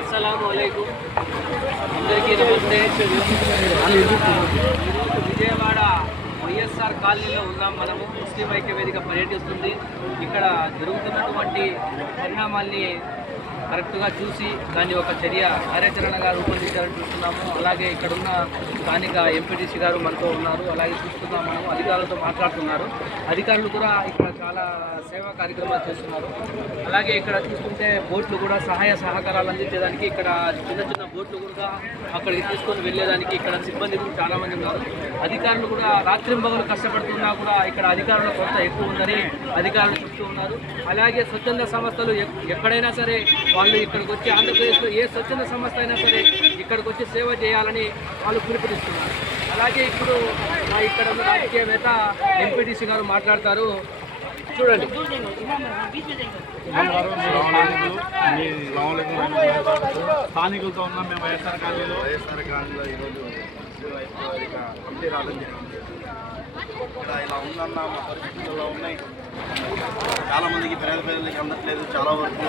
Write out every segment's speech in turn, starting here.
అస్సలాముఅలైకుం, అందరికీ నమస్తే. విజయవాడ వైఎస్ఆర్ కాలనీలో ఉన్నాం. మనము ముస్లిం ఐక్య వేదిక పర్యటిస్తుంది. ఇక్కడ జరుగుతున్నటువంటి పరిణామాల్ని కరెక్ట్గా చూసి దాన్ని ఒక కార్యాచరణగా రూపొందించాలని చూస్తున్నాము. అలాగే ఇక్కడున్న స్థానిక ఎంపీటీసీ గారు మనతో ఉన్నారు. అలాగే చూస్తున్నాము, మనము అధికారులతో మాట్లాడుతున్నారు. అధికారులు కూడా ఇక్కడ చాలా సేవా కార్యక్రమాలు చేస్తున్నారు. అలాగే ఇక్కడ చూస్తుంటే బోట్లు కూడా సహాయ సహకారాలు అందించేదానికి ఇక్కడ చిన్న చిన్న బోట్లు కూడా అక్కడికి తీసుకొని వెళ్ళేదానికి ఇక్కడ సిబ్బంది కూడా చాలామంది ఉన్నారు. అధికారులు కూడా రాత్రింబగలు కష్టపడుతున్నా కూడా ఇక్కడ అధికారుల కొరత ఎక్కువ ఉందని అధికారులు చెప్తూ ఉన్నారు. అలాగే స్వచ్ఛంద సంస్థలు ఎక్కడైనా సరే వాళ్ళు ఇక్కడికి వచ్చి ఆంధ్రప్రదేశ్లో ఏ స్వచ్ఛంద సంస్థ అయినా సరే ఇక్కడికి వచ్చి సేవ చేయాలని వాళ్ళు పిలుపునిస్తున్నారు. అలాగే ఇప్పుడు ఇక్కడ ఉన్న రాజకీయవేత్త ఎంపీటీసీ గారు మాట్లాడతారు, చూడండి. స్థానికులతో ఉన్నాం మేము వైఎస్ఆర్ కాలనీలో ఈరోజు కమిటీ రావడం జరిగింది. ఇక్కడ ఇలా ఉందన్న మా పరిస్థితుల్లో ఉన్నాయి. చాలామందికి పేదలకి అందట్లేదు. చాలా వరకు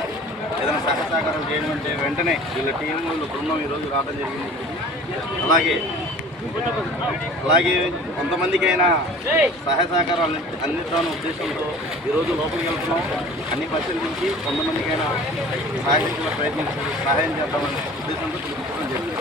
ఏదైనా సహకారం చేయమంటే వెంటనే వీళ్ళ టీం వీళ్ళ బృందం ఈరోజు రావడం జరిగింది. అలాగే కొంతమందికైనా సహాయ సహకారాలు అందించాలనే ఉద్దేశంతో ఈరోజు లోపలికి వెళ్తున్నాం. అన్ని పరిశీలించి కొంతమందికైనా సహాయం ప్రయత్నించి సహాయం చేద్దామనే ఉద్దేశంతో పిలుపుకోవడం జరిగింది.